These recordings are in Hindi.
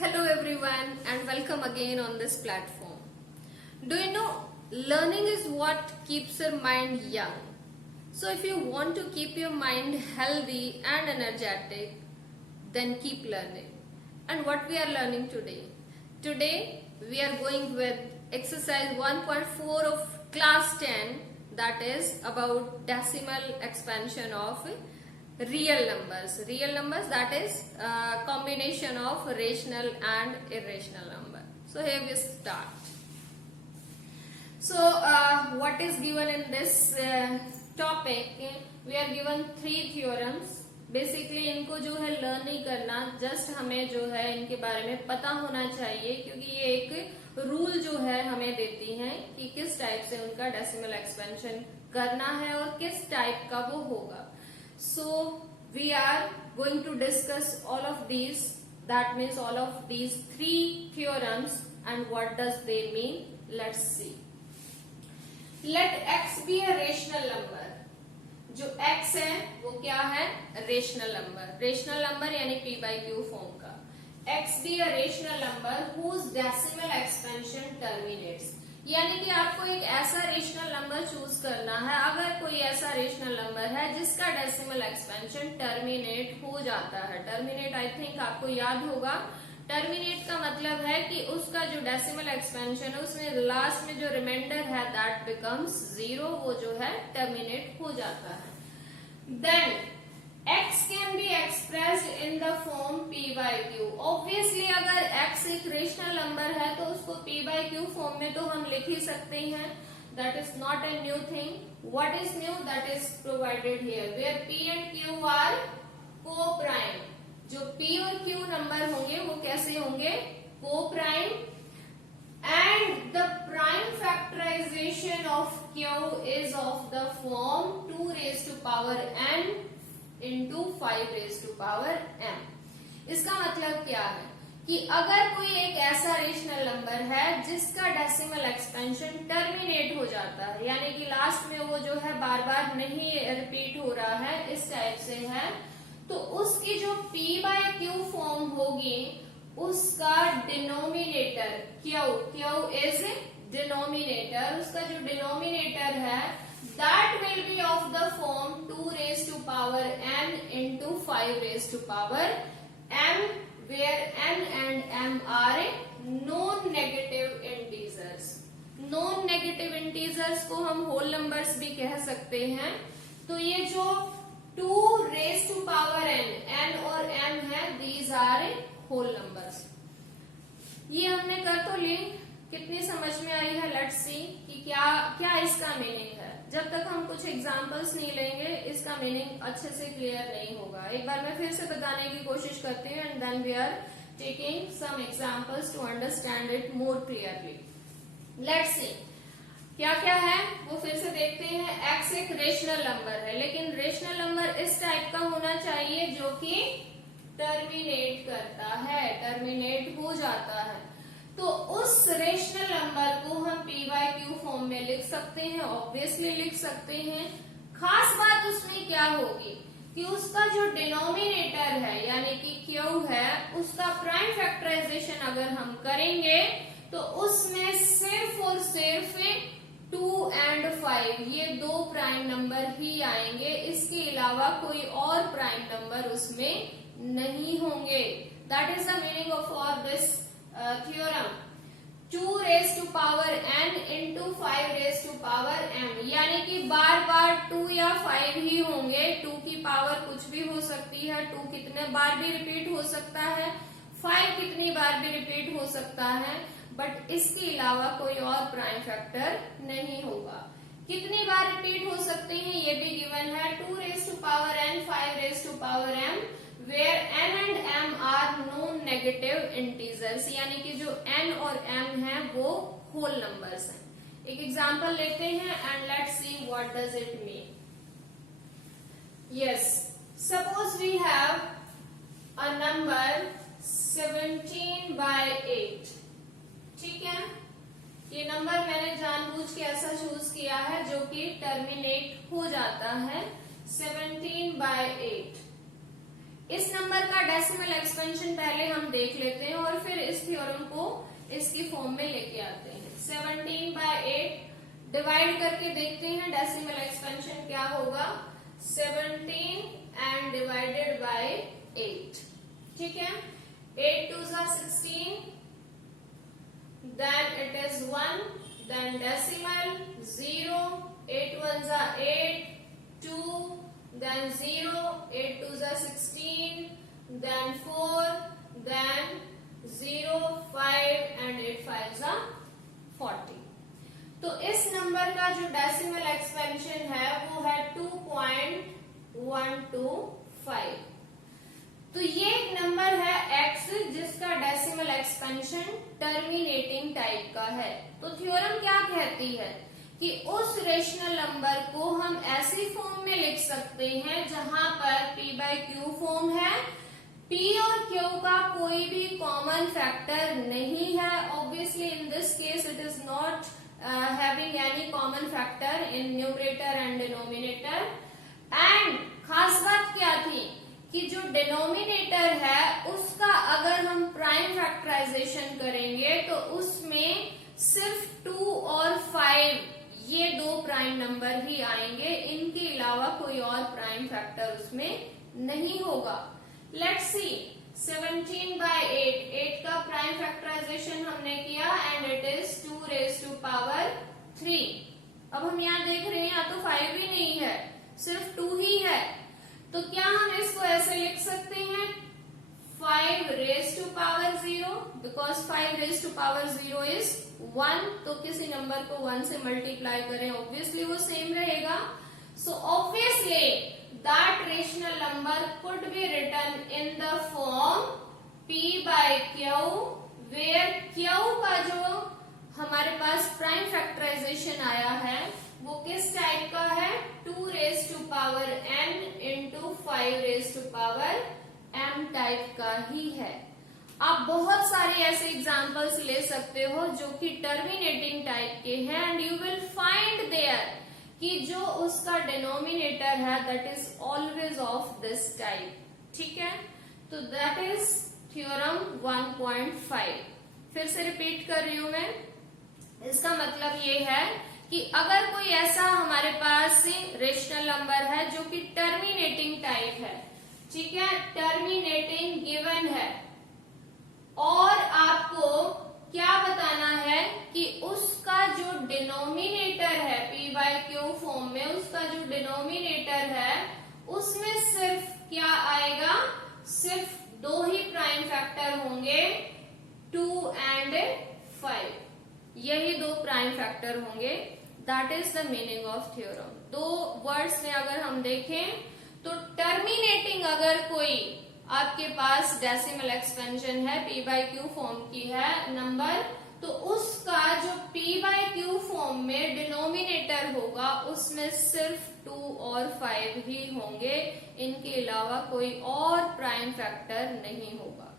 Hello everyone and welcome again on this platform. Do you know learning is what keeps your mind young? So if you want to keep your mind healthy and energetic, then keep learning. And what we are learning today? Today we are going with exercise 1.4 of class 10, that is about decimal expansion of real numbers. Real numbers, that is combination of rational and irrational number. So here we start. So what is given in this topic? We are given 3 theorems. Basically इनको जो है लर्न नहीं करना, जस्ट हमें जो है इनके बारे में पता होना चाहिए, क्योंकि ये एक रूल जो है हमें देती हैं कि किस टाइप से उनका डेसिमल एक्सपेंशन करना है और किस टाइप का वो होगा. So we are going to discuss all of these, that means all of these 3 theorems and what does they mean. Let's see. Let x be a rational number. जो x है वो क्या है? Rational number. रेशनल नंबर यानी p by q फॉर्म का. x be a rational number whose decimal expansion terminates. यानी कि आपको एक ऐसा रेशनल नंबर चूज करना है. अगर कोई ऐसा रेशनल नंबर है जिसका डेसिमल एक्सपेंशन टर्मिनेट हो जाता है. टर्मिनेट आई थिंक आपको याद होगा. टर्मिनेट का मतलब है कि उसका जो डेसिमल एक्सपेंशन है उसमें लास्ट में जो रिमाइंडर है दैट बिकम्स 0, वो जो है टर्मिनेट हो जाता है. Then x can be expressed in the form p by q. Obviously अगर x एक रेशनल नंबर है तो उसको p by q फॉर्म में तो हम लिख ही सकते हैं. That is not a new thing. What is new? That is provided here where p and q are co-prime. जो p और q नंबर होंगे वो कैसे होंगे? Co-prime. And the prime factorization of q is of the form 2 raised to power n into 5 raised to power m. इसका मतलब क्या है कि अगर कोई एक ऐसा रेशनल नंबर है जिसका डेसिमल एक्सपेंशन टर्मिनेट हो जाता है, यानी कि लास्ट में वो जो है बार बार नहीं रिपीट हो रहा है, इस टाइप से है, तो उसकी जो p by q फॉर्म होगी उसका डिनोमिनेटर q इज डिनोमिनेटर, उसका जो डिनोमिनेटर है that will be of the form 2 raised to power n into 5 raised to power m, where n and m are non-negative integers. Non-negative integers को हम whole numbers भी कह सकते हैं. तो ये जो 2 raised to power n और m है, these are whole numbers. ये हमने कर तो ली. कितनी समझ में आई है? लेट्स सी कि क्या इसका मीनिंग है. जब तक हम कुछ एग्जांपल्स नहीं लेंगे इसका मीनिंग अच्छे से क्लियर नहीं होगा. एक बार मैं फिर से बताने की कोशिश करती हूँ and then we are taking some examples to understand it more clearly. Let's see क्या क्या है वो फिर से देखते हैं. x एक रेशनल नंबर है, लेकिन रेशनल नंबर इस टाइप का होना चाहिए जो कि टर्मिनेट करता है, टर्मिनेट हो जाता है. तो उस रेशनल नंबर को हम p by q फॉर्म में लिख सकते हैं, ऑब्वियसली लिख सकते हैं. खास बात उसमें क्या होगी कि उसका जो डिनोमिनेटर है यानी कि q है, उसका प्राइम फैक्टराइजेशन अगर हम करेंगे तो उसमें सिर्फ और सिर्फ 2 and 5 ये 2 प्राइम नंबर ही आएंगे. इसके अलावा कोई और प्राइम नंबर उसमें नहीं होंगे. That is the meaning of all this theorem. 2 raised to power n into 5 raised to power m, यानी कि बार बार 2 या 5 ही होंगे. 2 की पावर कुछ भी हो सकती है. 2 कितने बार भी रिपीट हो सकता है, 5 कितनी बार भी रिपीट हो सकता है, बट इसके अलावा कोई और प्राइम फैक्टर नहीं होगा. कितनी बार रिपीट हो सकते हैं ये भी गिवन है. 2 raised to power n, 5 raised to power m, where n and m are non-negative integers, यानी कि जो n और m है वो whole numbers हैं. एक एग्जांपल लेते हैं and let's see what does it mean. Yes, suppose we have a number 17 by 8. ठीक है, ये नंबर मैंने जानबूझ के ऐसा चूज किया है जो कि टर्मिनेट हो जाता है. 17 by 8. इस नंबर का डेसिमल एक्सपेंशन पहले हम देख लेते हैं और फिर इस थ्योरम को इसकी फॉर्म में लेके आते हैं। 17/8 डिवाइड करके देखते हैं डेसिमल एक्सपेंशन क्या होगा। 17 एंड डिवाइडेड बाय 8, ठीक है। 8 2 16, then it is 1, then decimal 0, 8 1 8, 2, then 0, 8 2 16, then 4, then 0, 5 and 8 5 40। तो इस नंबर का जो डेसिमल एक्सपेंशन है वो है 2.125। तो ये एक नंबर है x जिसका डेसिमल एक्सपेंशन टर्मिनेटिंग टाइप का है। तो थ्योरम क्या कहती है कि उस रेशनल नंबर को हम ऐसी फॉर्म में लिख सकते हैं जहां पर p/q फॉर्म है, p और q का कोई भी कॉमन फैक्टर नहीं है। Obviously in this case it is not having any common factor in numerator and denominator। and खास बात क्या थी कि जो डिनोमिनेटर है उसका अगर हम प्राइम फैक्टराइजेशन करेंगे तो उसमें सिर्फ 2 और 5 ये दो प्राइम नंबर ही आएंगे, इनके अलावा कोई और प्राइम फैक्टर उसमें नहीं होगा। लेट्स सी 17/8, 8 का प्राइम फैक्टराइजेशन हमने किया एंड इट इज 2⁻3। अब हम यहाँ देख रहे हैं या तो 5 भी नहीं है, सिर्फ 2 ही है। तो क्या हम इसको ऐसे लिख सकते हैं 5⁻0, बिकॉज 5⁻0 इज 1। तो किसी नंबर को 1 से मल्टीप्लाई करें ऑब्वियसली वो सेम रहेगा। So obviously that rational number could be written in the form p/q, where q का जो हमारे पास प्राइम फैक्टराइजेशन आया है वो किस टाइप का है, 2n into 5m टाइप का ही है। आप बहुत सारे ऐसे एग्जांपल्स ले सकते हो जो कि टर्मिनेटिंग टाइप के हैं and you will find there कि जो उसका डिनोमिनेटर है that is always of this type, ठीक है। तो दैट इज थ्योरम 1.5। फिर से रिपीट कर रही हूं मैं। इसका मतलब ये है कि अगर कोई ऐसा हमारे पास रेशनल नंबर है जो कि टर्मिनेटिंग टाइप है, ठीक है, टर्मिनेटिंग गिवन है, और आपको क्या बताना है कि उसका जो डिनोमिनेटर है p/q फॉर्म में, उसका जो डिनोमिनेटर है उसमें सिर्फ क्या आएगा, सिर्फ 2 ही प्राइम फैक्टर होंगे, 2 and 5। यही 2 प्राइम फैक्टर होंगे। That is the meaning of theorem. 2 words में अगर हम देखें तो टर्मिनेटिंग अगर कोई आपके पास डेसिमल एक्सपेंशन है p/q फॉर्म की है नंबर, तो उसका जो p/q फॉर्म में डिनोमिनेटर होगा उसमें सिर्फ 2 और 5 ही होंगे, इनके अलावा कोई और प्राइम फैक्टर नहीं होगा।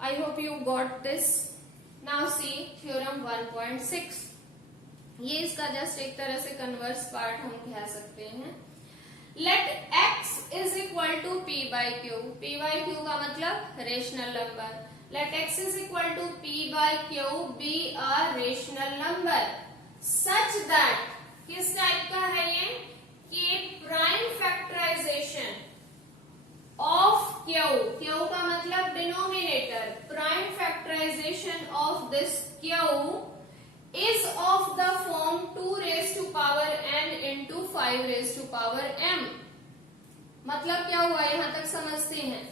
I hope you got this. Now see theorem 1.6। ये इसका जस्ट एक तरह से कन्वर्स पार्ट हम कह सकते हैं। Let x is equal to p/q। p/q का मतलब rational number. Let x is equal to p/q be a rational number such that, किस टाइप का है ये, कि prime factorization of q, q का मतलब denominator, prime factorization of this q is of the form 2n into 5m। मतलब क्या हुआ, यहां तक समझते हैं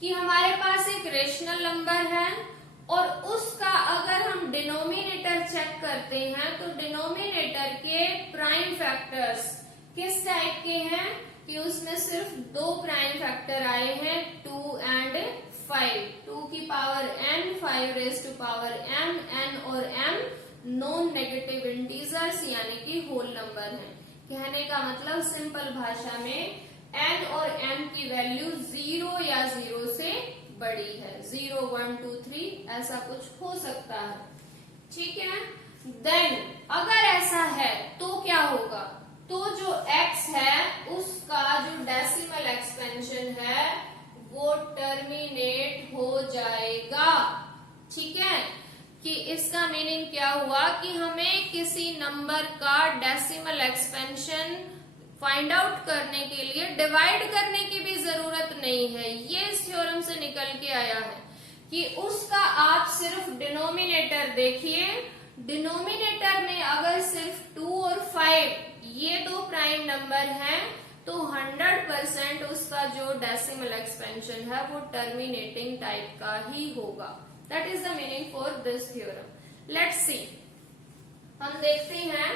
कि हमारे पास एक रेशनल नंबर है और उसका अगर हम डिनोमिनेटर चेक करते हैं तो डिनोमिनेटर के प्राइम फैक्टर्स किस टाइप के हैं कि उसमें सिर्फ 2 प्राइम फैक्टर आए हैं, 2 and 5। 2 की पावर n, 5m, n और m नॉन नेगेटिव इंटीजर्स यानी कि होल नंबर हैं। कहने का मतलब सिंपल भाषा में n और m की वैल्यू 0 या 0 से बड़ी है, 0 1 2 3 ऐसा कुछ हो सकता है, ठीक है। देन अगर ऐसा है तो क्या होगा, तो जो x है उसका जो डेसिमल एक्सपेंशन है वो टर्मिनेट हो जाएगा। ठीक है, कि इसका मीनिंग क्या हुआ कि हमें किसी नंबर का डेसिमल एक्सपेंशन फाइंड आउट करने के लिए डिवाइड करने की भी जरूरत नहीं है। ये इस थ्योरम से निकल के आया है कि उसका आप सिर्फ डिनोमिनेटर देखिए, डिनोमिनेटर में अगर सिर्फ 2 और 5 ये दो प्राइम नंबर हैं तो 100% उसका जो डेसिमल एक्सपेंशन है वो टर्मिनेटिंग टाइप का ही होगा। That is the meaning for this theorem. Let's see, हम देखते हैं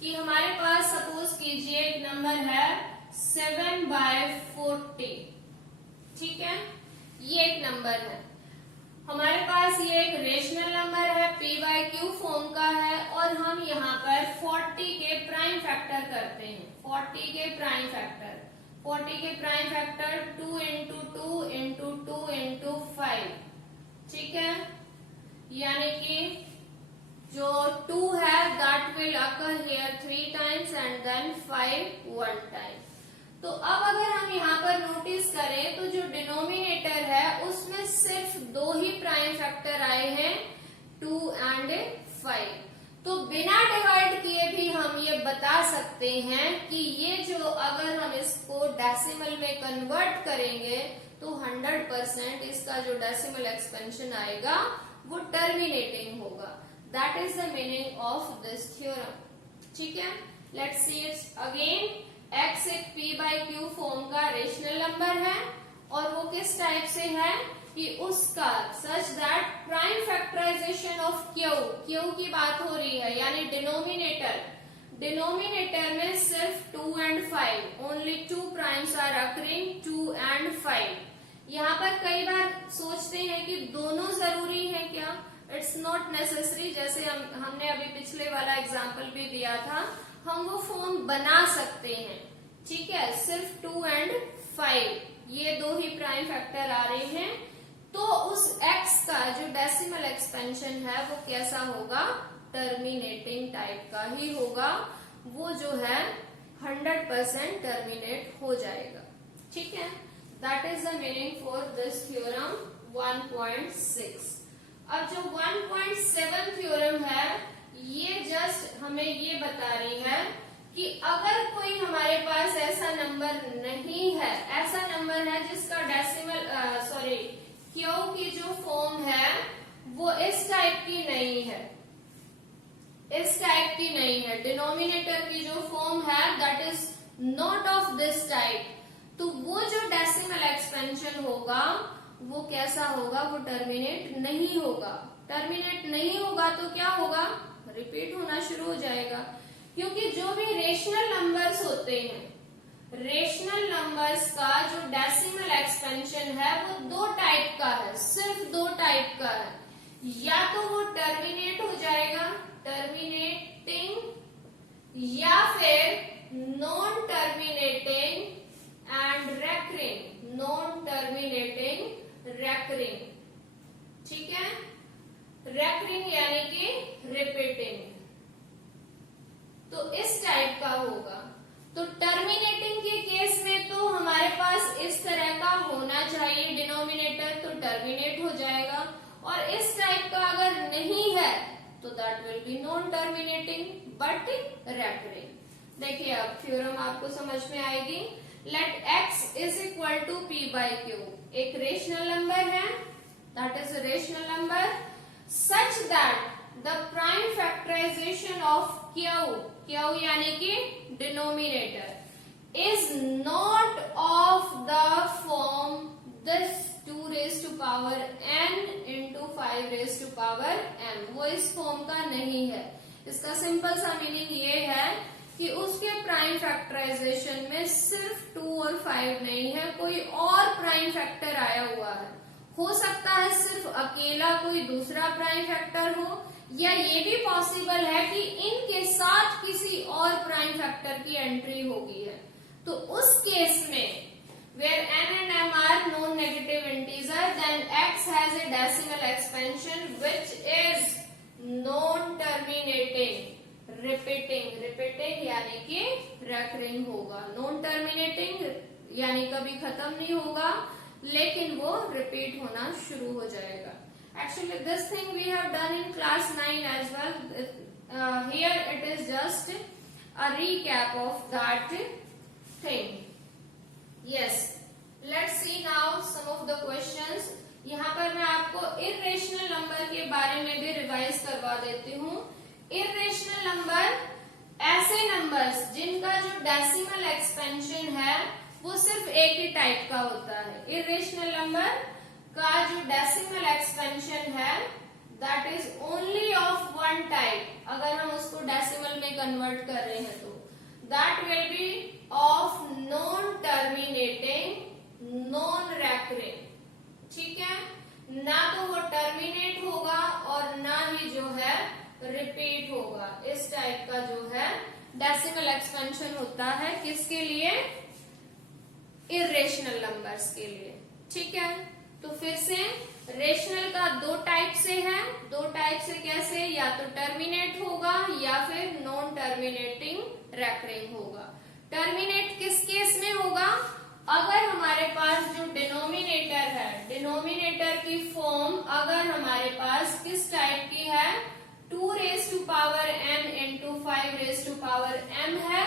कि हमारे पास सपोज कीजिए एक नंबर है 7/40। ठीक है, ये एक नंबर है हमारे पास, ये एक रेशनल नंबर है, p/q फॉर्म का है और हम यहाँ पर 40 के प्राइम फैक्टर करते हैं। 40 के prime factor 2 into 2 into 2 into 5। ठीक है, यानी कि जो 2 है that will occur here 3 times and then 5 1 time. तो अब अगर हम यहाँ पर नोटिस करें तो जो डिनोमिनेटर है उसमें सिर्फ 2 ही प्राइम फैक्टर आए हैं, 2 एंड 5। तो बिना डिवाइड किए भी हम ये बता सकते हैं कि ये जो अगर हम इसको डेसिमल में कन्वर्ट करेंगे तो 100% इसका जो डेसिमल एक्सपेंशन आएगा वो टर्मिनेटिंग होगा। That is the meaning of this theorem. ठीक है, let's see it again. x एक p/q फॉर्म का रेशनल नंबर है और वो किस टाइप से है कि उसका such that prime factorization of q की बात हो रही है, यानी डिनोमिनेटर में सिर्फ 2 and 5, only 2 primes are occurring, 2 and 5। यहाँ पर कई बार सोचते हैं कि दोनों जरूरी है क्या? It's not necessary. जैसे हमने अभी पिछले वाला एग्जाम्पल भी दिया था, हम वो फॉर्म बना सकते हैं। ठीक है, सिर्फ 2 एंड 5 ये 2 ही प्राइम फैक्टर आ रहे हैं तो उस x का जो डेसिमल एक्सपेंशन है वो कैसा होगा? टर्मिनेटिंग टाइप का ही होगा, वो जो है 100% टर्मिनेट हो जाएगा। ठीक है, that is the meaning for this theorem 1.6। अब जो 1.7 थ्योरम है ये जस्ट हमें ये बता रही है कि अगर कोई हमारे पास ऐसा नंबर नहीं है, ऐसा नंबर है जिसका डेसिमल क्यू की जो फॉर्म है वो इस टाइप की नहीं है, इस टाइप की नहीं है, डिनोमिनेटर की जो फॉर्म है that is not of this type, तो वो जो डेसिमल एक्सपेंशन होगा वो कैसा होगा? वो टर्मिनेट नहीं होगा। टर्मिनेट नहीं होगा तो क्या होगा? रिपीट होना शुरू हो जाएगा, क्योंकि जो भी रेशनल नंबर्स होते हैं, रेशनल नंबर्स का जो डेसिमल एक्सपेंशन है वो 2 टाइप का है, सिर्फ 2 टाइप का है। या तो वो टर्मिनेट हो जाएगा, टर्मिनेटिंग, या फिर non terminating and recurring, non terminating recurring. ठीक है, रेकरिंग यानी कि रिपीटिंग, तो इस टाइप का होगा। तो टर्मिनेटिंग के केस में तो हमारे पास इस तरह का होना चाहिए डिनोमिनेटर, तो टर्मिनेट हो जाएगा, और इस टाइप का अगर नहीं है तो that will be non terminating but recurring. देखिए अब थ्योरम आपको समझ में आएगी। Let x is equal to p/q, एक रेशनल नंबर है, that is a rational number such that the prime factorization of q यानी कि denominator is not of the form this 2 raised to power n into 5 raised to power m, वो इस फॉर्म का नहीं है। इसका सिंपल सा मीनिंग ये है कि उसके प्राइम फैक्टराइजेशन में सिर्फ 2 और 5 नहीं है, कोई और प्राइम फैक्टर आया हुआ है। हो सकता है सिर्फ अकेला कोई दूसरा प्राइम फैक्टर हो, या ये भी पॉसिबल है कि इनके साथ किसी और प्राइम फैक्टर की एंट्री होगी है। तो उस केस में where n and m are non-negative integer, then x has a decimal expansion which is non-terminating, repeating यानी कि रेकरिंग होगा। नॉन टर्मिनेटिंग यानी कभी खत्म नहीं होगा, लेकिन वो रिपीट होना शुरू हो जाएगा। Actually, this thing we have done in class 9 as well. Here it is just a recap of that thing. Yes. Let's see now some of the questions. यहाँ पर मैं आपको irrational number के बारे में भी रिवाइज करवा देती हूँ। irrational number ऐसे नंबर्स जिनका जो डेसिमल एक्सपेंशन है वो सिर्फ एक ही टाइप का होता है। irrational number का जो डेसिमल एक्सपेंशन है that is only of one type. अगर हम उसको डेसिमल में कन्वर्ट कर रहे हैं तो that will B of non terminating non recurring. ठीक है, ना तो वो टर्मिनेट होगा और ना ही जो है रिपीट होगा। इस टाइप का जो है डेसिमल एक्सपेंशन होता है किसके लिए? इरेशनल नंबर्स के लिए। ठीक है, तो फिर से रेशनल का दो टाइप से है। दो टाइप से कैसे? या तो टर्मिनेट होगा या फिर नॉन टर्मिनेटिंग रेकरिंग होगा। टर्मिनेट किस केस में होगा? अगर हमारे पास जो डिनोमिनेटर है, डिनोमिनेटर की फॉर्म अगर हमारे पास किस टाइप की है? 2 raised to power m into 5 raised to power m है,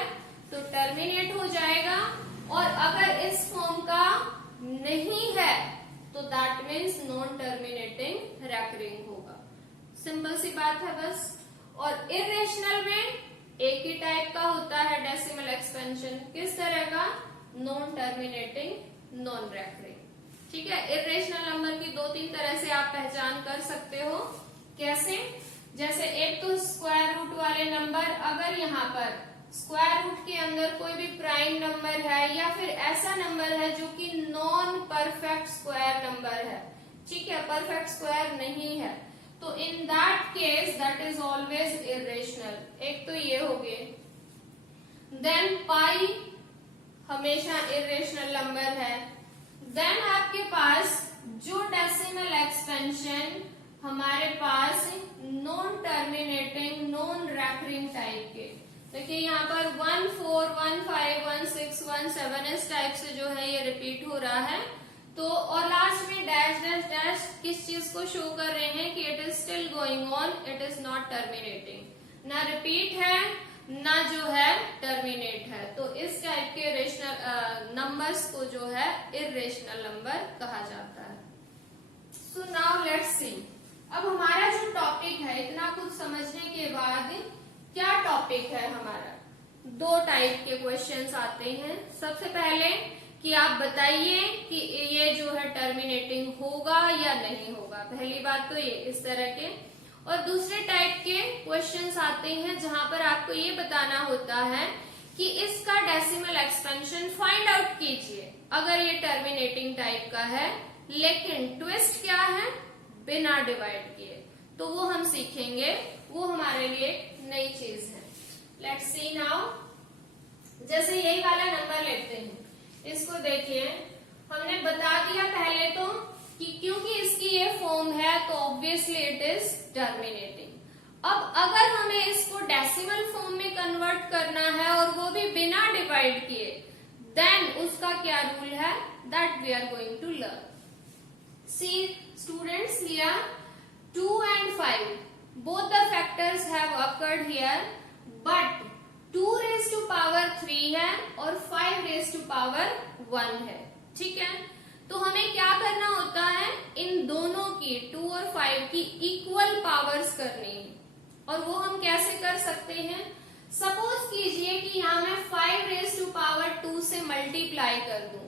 तो टर्मिनेट हो जाएगा। और अगर इस फॉर्म का नहीं है तो that means non terminating recurring होगा। सिंपल सी बात है बस। और इरेशनल में एक ही टाइप का होता है डेसिमल एक्सपेंशन। किस तरह का? Non terminating non recurring. ठीक है, इरेशनल नंबर की 2-3 तरह से आप पहचान कर सकते हो। कैसे? जैसे एक तो स्क्वायर रूट वाले नंबर, अगर यहाँ पर स्क्वायर रूट के अंदर कोई भी प्राइम नंबर है या फिर ऐसा नंबर है जो कि नॉन परफेक्ट स्क्वायर नंबर है, ठीक है, परफेक्ट स्क्वायर नहीं है, तो in that case that is always irrational. एक तो ये हो गए। देन पाई हमेशा इरेशनल नंबर है। देन आपके पास जो डेसिमल एक्सपेंशन हमारे पास non terminating non recurring type के, देखिए यहाँ पर 1 4 1 5 1 6 1 7 इस टाइप से जो है ये रिपीट हो रहा है। तो और लास्ट में डैश डैश डैश किस चीज को शो कर रहे हैं कि it is still going on, it is not terminating. ना रिपीट है ना जो है टर्मिनेट है। तो इस टाइप के रेशनल नंबर्स को जो है इरेशनल नंबर कहा जाता है। सो नाउ लेट्स सी, अब हमारा जो टॉपिक है, इतना कुछ समझने के बाद क्या टॉपिक है हमारा? 2 टाइप के क्वेश्चंस आते हैं। सबसे पहले कि आप बताइए कि ये जो है टर्मिनेटिंग होगा या नहीं होगा। पहली बात तो ये इस तरह के। और दूसरे टाइप के क्वेश्चंस आते हैं जहां पर आपको ये बताना होता है कि इसका डेसिमल एक्सपेंशन फाइंड आउट कीजिए अगर ये टर्मिनेटिंग टाइप का है, लेकिन ट्विस्ट क्या है? बिना डिवाइड किए। तो वो हम सीखेंगे, वो हमारे लिए नई चीज है। लेट्स सी नाउ, जैसे यही वाला नंबर लेते हैं, इसको देखिए, हमने बता दिया पहले तो कि क्योंकि इसकी ये फॉर्म है तो ऑब्वियसली इट इज टर्मिनेटिंग। अब अगर हमें इसको डेसिमल फॉर्म में कन्वर्ट करना है और वो भी बिना डिवाइड किए, देन उसका क्या रूल है? That we are going to learn. See students, here 2 and 5 both the factors have occurred here, but 2 raised to power 3 है और 5 raised to power 1 है। ठीक है, तो हमें क्या करना होता है? इन दोनों की 2 और 5 की इक्वल पावर्स करनी है। और वो हम कैसे कर सकते हैं? सपोज कीजिए कि यहाँ मैं 5 raised to power 2 से मल्टीप्लाई कर दूं,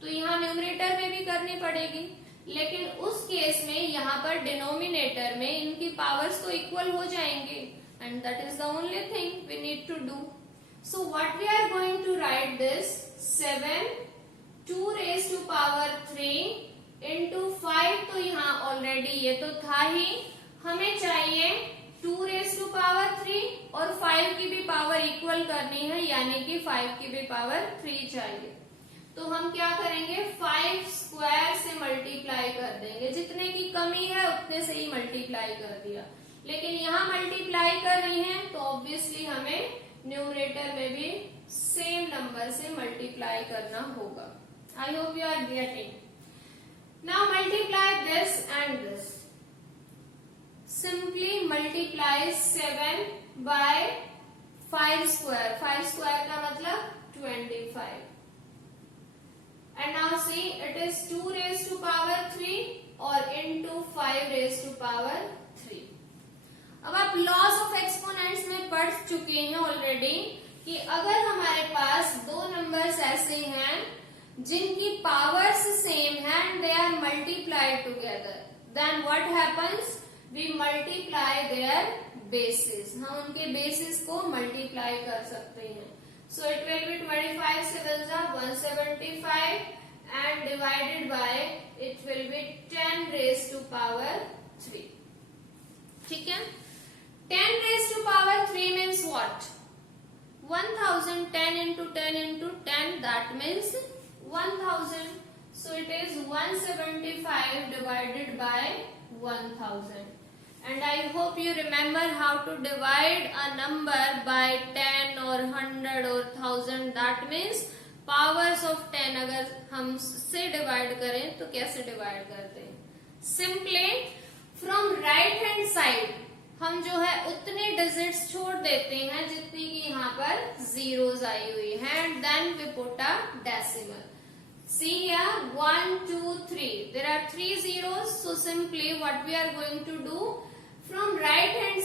तो यहाँ न्यूमरेटर में भी करनी पड़ेगी, लेकिन उस केस में यहाँ पर डिनोमिनेटर में इनकी पावर्स तो इक्वल हो जाएंगे, and that is the only thing we need to do. So what we are going to write this 7 2 raised to power 3 into 5, तो यहाँ ऑलरेडी ये तो था ही, हमें चाहिए 2 raised to power 3 और 5 की भी पावर इक्वल करनी है, यानी कि 5 की भी पावर 3 चाहिए। तो हम क्या करेंगे? 5 स्क्वायर से मल्टीप्लाई कर देंगे, जितने की कमी है उतने से ही मल्टीप्लाई कर दिया। लेकिन यहाँ मल्टीप्लाई कर रही हैं तो ऑब्वियसली हमें न्यूमरेटर में भी सेम नंबर से मल्टीप्लाई करना होगा। I hope you are getting. Now multiply this and this. Simply multiply 7 by 5 square. 5 square का मतलब 25। And now see, it is 2 raised to power 3 और into 5 raised to power 3। अब आप लॉज ऑफ एक्सपोनेंट्स में पढ़ चुके हैं ऑलरेडी कि अगर हमारे पास दो नंबर्स ऐसे हैं जिनकी पावर्स सेम है and they are multiplied together, then what happens, we multiply their bases. हम उनके बेसिस को मल्टीप्लाई कर सकते हैं। So it will be 25 sevens are 175 and divided by it will be 10 raised to power 3। ठीक है, 10 raised to power 3 means what? 1000, 10 into 10 into 10, that means 1000. So it is 175 divided by 1000. And I hope you remember how to divide a number by 10 or 100 or 1000. That means powers of 10 अगर हम से डिवाइड करें तो कैसे डिवाइड करते हैं? Simply from right hand side हम जो है उतने डिजिट्स छोड़ देते हैं जितनी की यहाँ पर जीरोस आई हुई है and then we put a decimal. See here 1, 2, 3. There are 3 zeros. So simply what we are going to do, from right hand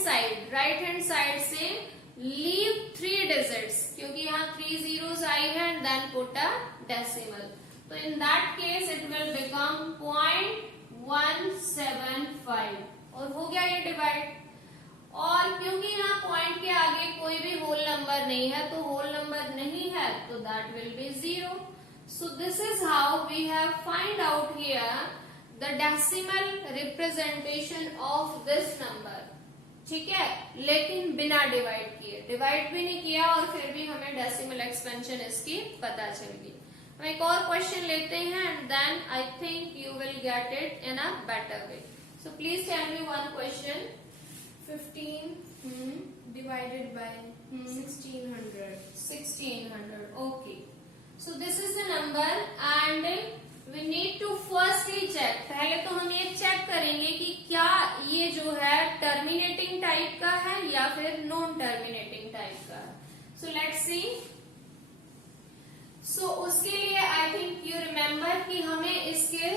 side से लीव 3 डिजिट्स, क्योंकि यहाँ 3 zeros आई है and then put a decimal. तो in that case it will become 0.175 और हो गया ये डिवाइड। और क्योंकि यहाँ पॉइंट के आगे कोई भी होल नंबर नहीं है तो होल नंबर नहीं है तो that will be 0। So this is how we have find out here the decimal representation of this number। ठीक है, लेकिन बिना डिवाइड किए, डिवाइड भी नहीं किया और फिर भी हमें डेसिमल एक्सपेंशन इसकी पता चल गई। हम एक और क्वेश्चन लेते हैं and then I think you will get it in a better way. So please tell me one question. 15 divided by 1600। 1600, okay। So this is the number and we need to firstly check। पहले तो हम ये चेक करेंगे कि क्या ये जो है टर्मिनेटिंग टाइप का है या फिर नॉन टर्मिनेटिंग टाइप का है। So let's see. सो उसके लिए आई थिंक यू रिमेम्बर कि हमें इसके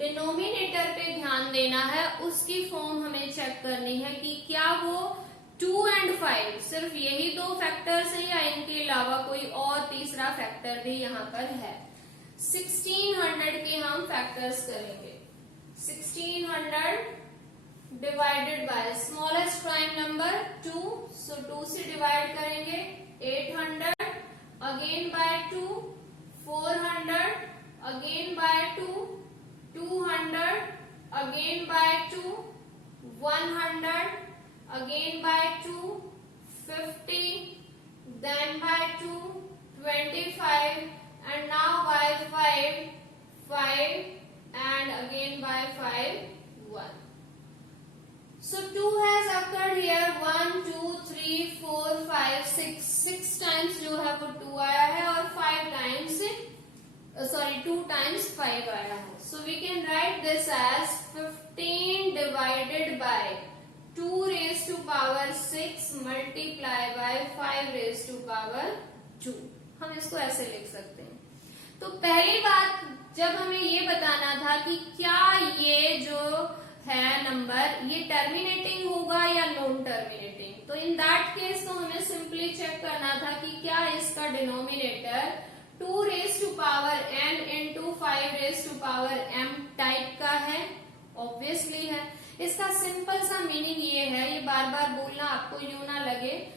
डिनोमिनेटर पे ध्यान देना है, उसकी फॉर्म हमें चेक करनी है कि क्या वो 2 and 5 सिर्फ यही दो फैक्टर्स हैं या इनके अलावा कोई और तीसरा फैक्टर भी यहाँ पर है। 1600 के हम फैक्टर्स करेंगे। 1600 divided by smallest prime number 2, so 2 से डिवाइड करेंगे। 800 again by 2, 400 again by 2, 200 again by 2, 100 again by 2, 50 then by 2, 25 and now by 5 and again by 5, 1. So 2 has occurred here 1, 2, 3, 4, 5, 6 times जो है वो 2 आया है और 5 times 2 times 5 आया है। So we can write this as 15 divided by 2 raised to power 6 multiply by 5 raised to power 2। हम इसको ऐसे लिख सकते हैं। तो पहली बात जब हमें ये बताना था कि क्या ये जो है नंबर ये टर्मिनेटिंग होगा या नॉन टर्मिनेटिंग, तो इन दैट केस तो हमें सिंपली चेक करना था कि क्या इसका denominator 2 raised to power n into 5 raised to power m type का है। ऑब्वियसली है। इसका सिंपल सा मीनिंग ये है, ये बार बार बोलना आपको यूं ना लगे,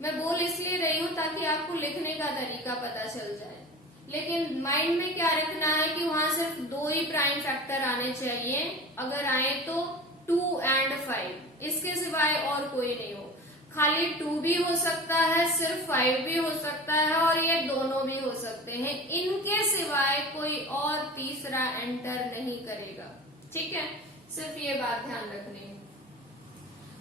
मैं बोल इसलिए रही हूं ताकि आपको लिखने का तरीका पता चल जाए, लेकिन माइंड में क्या रखना है कि वहां सिर्फ 2 ही प्राइम फैक्टर आने चाहिए, अगर आए तो 2 and 5, इसके सिवाय और कोई नहीं हो। खाली 2 भी हो सकता है, सिर्फ 5 भी हो सकता है और ये दोनों भी हो सकते हैं, इनके सिवाय कोई और तीसरा एंटर नहीं करेगा। ठीक है, सिर्फ ये बात ध्यान रखनी है।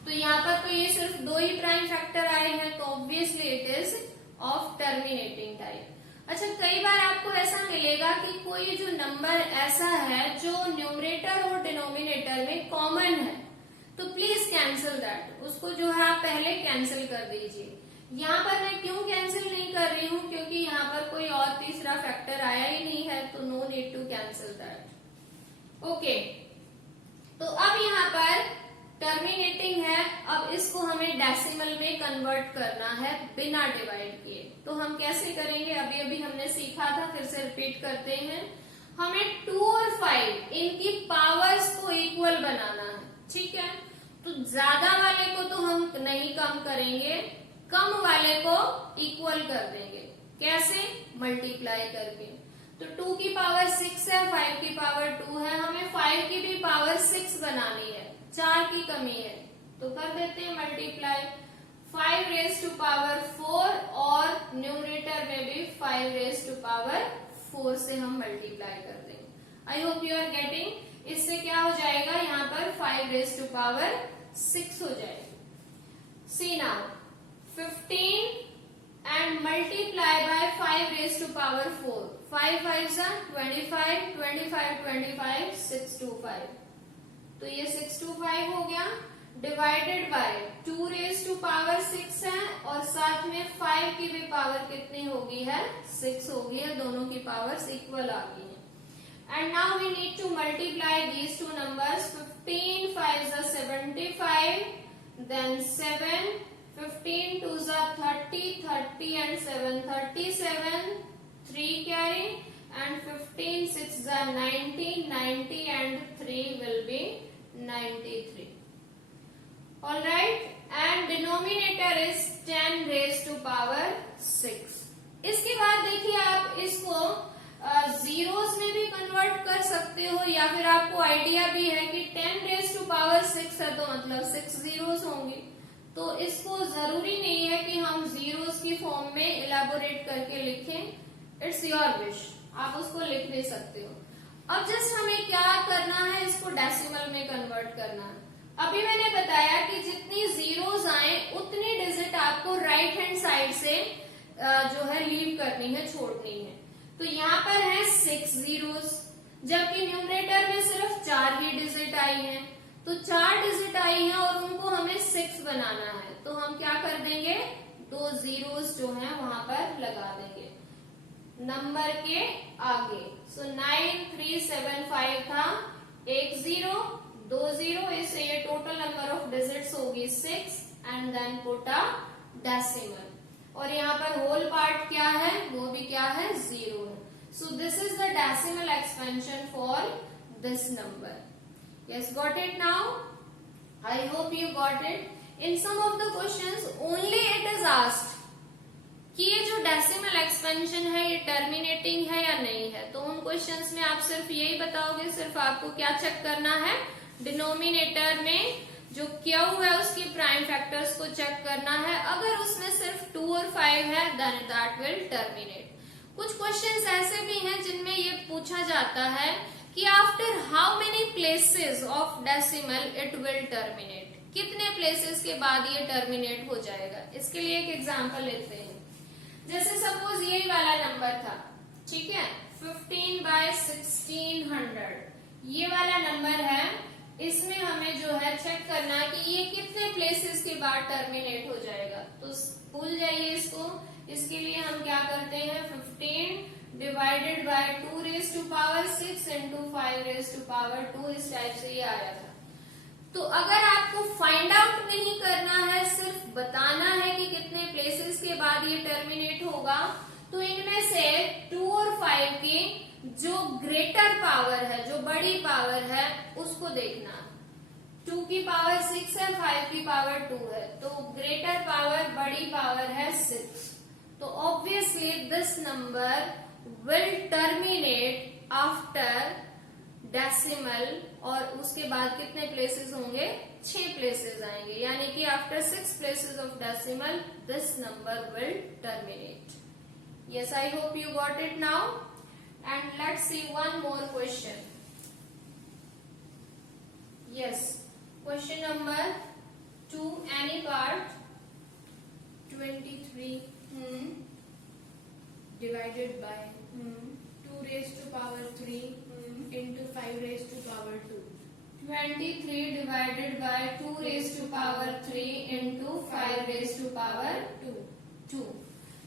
तो यहाँ पर तो ये सिर्फ 2 ही प्राइम फैक्टर आए हैं, तो obviously it is of terminating type. अच्छा, कई बार आपको ऐसा मिलेगा कि कोई जो नंबर ऐसा है जो न्यूमरेटर और डिनोमिनेटर में कॉमन है, तो प्लीज कैंसिल दैट, उसको जो है आप पहले कैंसिल कर दीजिए। यहाँ पर मैं क्यों कैंसिल नहीं कर रही हूँ, क्योंकि यहाँ पर कोई और तीसरा फैक्टर आया ही नहीं है, तो no need to cancel that. Okay, तो अब यहाँ पर टर्मिनेटिंग है, अब इसको हमें डेसिमल में कन्वर्ट करना है बिना डिवाइड किए। तो हम कैसे करेंगे, अभी अभी हमने सीखा था, फिर से रिपीट करते हैं। हमें 2 और 5 इनकी पावर्स को इक्वल बनाना है, ठीक है। तो ज्यादा वाले को तो हम नहीं कम करेंगे, कम वाले को इक्वल कर देंगे। कैसे? मल्टीप्लाई करके। तो 2 की पावर 6 है, 5 की पावर 2 है, हमें 5 की भी पावर 6 बनानी है, 4 की कमी है, तो कर देते हैं मल्टीप्लाई। 5 रेज टू पावर 4 और न्यूमरेटर में भी 5 रेज टू पावर 4 से हम मल्टीप्लाई कर देंगे। I hope you are getting. इससे क्या हो जाएगा, यहाँ पर 5 रेज टू पावर 6 हो जाएगा। सी now 15 and multiply by 5 raised to power 4. 5 5s are 25, 25 25, 6 to 5. तो ये 6 to 5 हो गया, divided by 2 raise to power 6 है, और साथ में 5 की भी पावर कितनी होगी है, 6 होगी है, दोनों की पावर्स इक्वल आ गई है। And now we need to multiply these two numbers. 15 5s are 75, then 7, 15 2s are 30, 30 and 7 37, 3 carry, and 15 6s are 90, 90 and 3 will be 93. All right, and denominator is 10 raised to power 6. इसके बाद देखिए, आप इसको जीरोस में भी कन्वर्ट कर सकते हो, या फिर आपको आइडिया भी है कि 10 रेज टू पावर 6 है, तो मतलब 6 जीरोस होंगे। तो इसको जरूरी नहीं है कि हम जीरोस की फॉर्म में इलेबोरेट करके लिखें, इट्स योर विश, आप उसको लिख भी सकते हो। अब जस्ट हमें क्या करना है, इसको डेसिमल में कन्वर्ट करना है। अभी मैंने बताया कि जितनी जीरोस आए उतनी डिजिट आपको राइट हैंड साइड से जो है लीव करनी है, छोड़नी है। तो यहाँ पर है 6 जीरोस, जबकि न्यूमरेटर में सिर्फ 4 ही डिजिट आई है, तो 4 डिजिट आई है और उनको हमें 6 बनाना है। तो हम क्या कर देंगे, 2 जीरोस जो है वहां पर लगा देंगे नंबर के आगे। सो 9 3 7 5 था, 1 0 2 0, इससे ये टोटल नंबर ऑफ डिजिट्स होगी 6, and then put a decimal. और यहाँ पर होल पार्ट क्या है, वो भी क्या है, 0 है। सो this is the decimal expansion for this number. Yes, got it now? I hope you got it. In some of the questions only it is asked कि ये जो डेसिमल एक्सपेंशन है ये टर्मिनेटिंग है या नहीं है। तो उन क्वेश्चंस में आप सिर्फ यही बताओगे, सिर्फ आपको क्या चेक करना है, डिनोमिनेटर में जो क्यू है उसकी प्राइम फैक्टर्स को चेक करना है। अगर उसमें सिर्फ 2 और 5 है देन दैट विल टर्मिनेट। कुछ क्वेश्चंस ऐसे भी हैं जिनमें ये पूछा जाता है कि after how many places of decimal it will terminate, कितने प्लेसेस के बाद ये टर्मिनेट हो जाएगा। इसके लिए एक एग्जांपल लेते हैं। जैसे सपोज यही वाला नंबर था, ठीक है, 15 by 1600 ये वाला नंबर है। इसमें हमें जो है चेक करना है कि ये कितने प्लेसेस के बाद टर्मिनेट हो जाएगा। तो भूल जाइए इसको। इसके लिए हम क्या करते हैं, 15 divided by 2 raise to power 6 into 5 raise to power 2, इस टाइप से ये आया था। तो अगर आपको फाइंड आउट नहीं करना है, सिर्फ बताना है कि कितने प्लेसेस के बाद ये टर्मिनेट होगा, तो इनमें से 2 और 5 की जो ग्रेटर पावर है, जो बड़ी पावर है, उसको देखना। 2 की पावर 6 है, 5 की पावर 2 है, तो ग्रेटर पावर, बड़ी पावर है 6। तो obviously this number will terminate after decimal, और उसके बाद कितने प्लेसेस होंगे, 6 प्लेसेस आएंगे, यानी कि after 6 places of decimal this number will terminate. Yes, I hope you got it now. And let's see one more question. Yes, question number to any part 23 divided by 2 raised to power 3 into 5 raised to power 2. 23 divided by 2 raised to power 3 into 5 raised to power 2.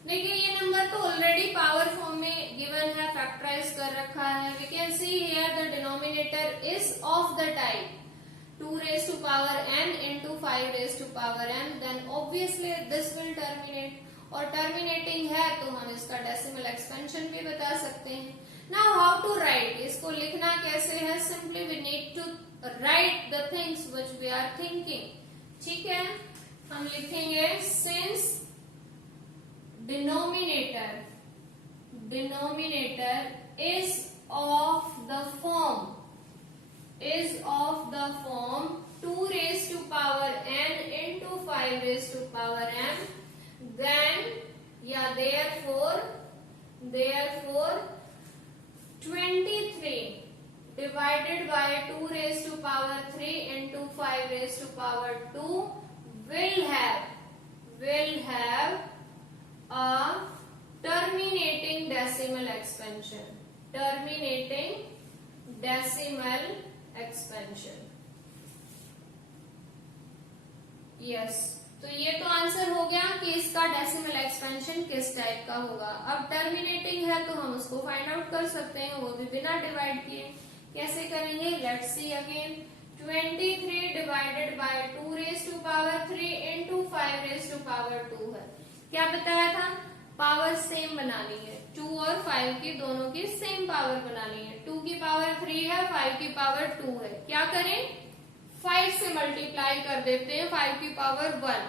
देखिए ये नंबर तो ऑलरेडी पावर फॉर्म में गिवन है, फैक्टराइज कर रखा है. We can see here the denominator is of the type 2 raised to power n into 5 raised to power n. Then obviously this will terminate, और टर्मिनेटिंग है तो हम इसका डेसिमल एक्सपेंशन भी बता सकते हैं. नाउ हाउ टू राइट, इसको लिखना कैसे है? Simply we need to write the things which we are thinking. ठीक है, हम लिखेंगे since denominator is of the form 2 raised to power n into 5 raised to power m, then therefore 23 divided by 2 raised to power 3 into 5 raised to power 2 will have a terminating decimal expansion. Yes. तो ये तो आंसर हो गया कि इसका डेसिमल एक्सपेंशन किस टाइप का होगा. अब टर्मिनेटिंग है तो हम उसको फाइंड आउट कर सकते हैं, वो भी बिना डिवाइड किए. कैसे करेंगे? Let's see again. 23 divided by 2 raised to power 3 into 5 raised to power 2 है. क्या बताया था? पावर सेम बनानी है. 2 और 5 की दोनों की सेम पावर बनानी है. 2 की पावर 3 है, 5 की पावर 2 है. क्या करें? 5 से मल्टीप्लाई कर देते हैं 5 की पावर 1,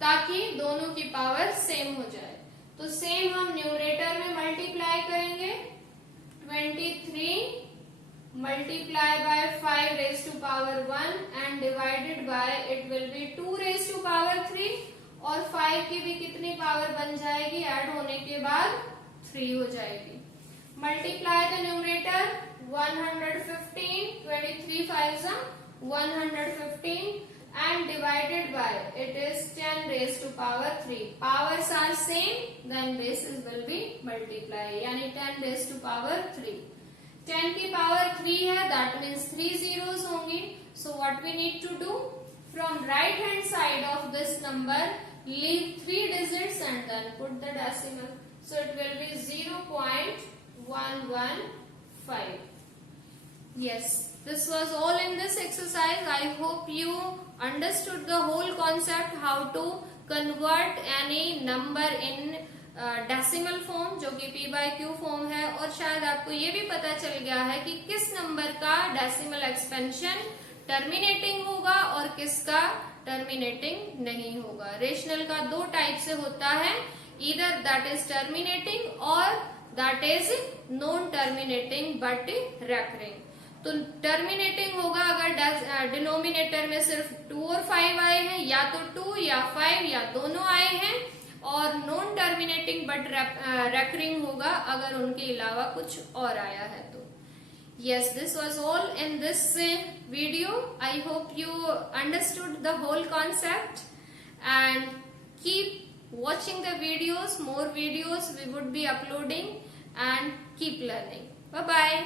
ताकि दोनों की पावर सेम हो जाए. तो सेम हम न्यूमरेटर में मल्टीप्लाई करेंगे. 23 multiply by 5 raised to power 1 and divided by it will be 2 raised to power 3, और 5 की भी कितनी पावर बन जाएगी? ऐड होने के बाद 3 हो जाएगी. Multiply the numerator 115, 23 5s 115 and divided by it is 10 raised to power 3. Powers are same, then bases will be multiply, यानी 10 raised to power 3. 10 की पावर 3 है, that means 3 zeros होंगी. So what we need to do? From right hand side of this number, leave 3 digits and then put the decimal. So it will be 0.115. Yes, this was all in this exercise. I hope you understood the whole concept, how to convert any number in decimal form, जो कि p by q फॉर्म है. और शायद आपको ये भी पता चल गया है कि किस नंबर का डेसिमल एक्सपेंशन टर्मिनेटिंग होगा और किसका टर्मिनेटिंग नहीं होगा. रेशनल का 2 टाइप से होता है, ईदर दैट इज टर्मिनेटिंग और that is non terminating but recurring. तो टर्मिनेटिंग होगा अगर डिनोमिनेटर में सिर्फ 2 और 5 आए हैं, या तो 2 या 5 या दोनों आए हैं. और नॉन टर्मिनेटिंग बट रेकरिंग होगा अगर उनके अलावा कुछ और आया है तो. Yes, this was all in this video. I hope you understood the whole concept and keep watching the videos. More videos we would be uploading and keep learning. Bye bye.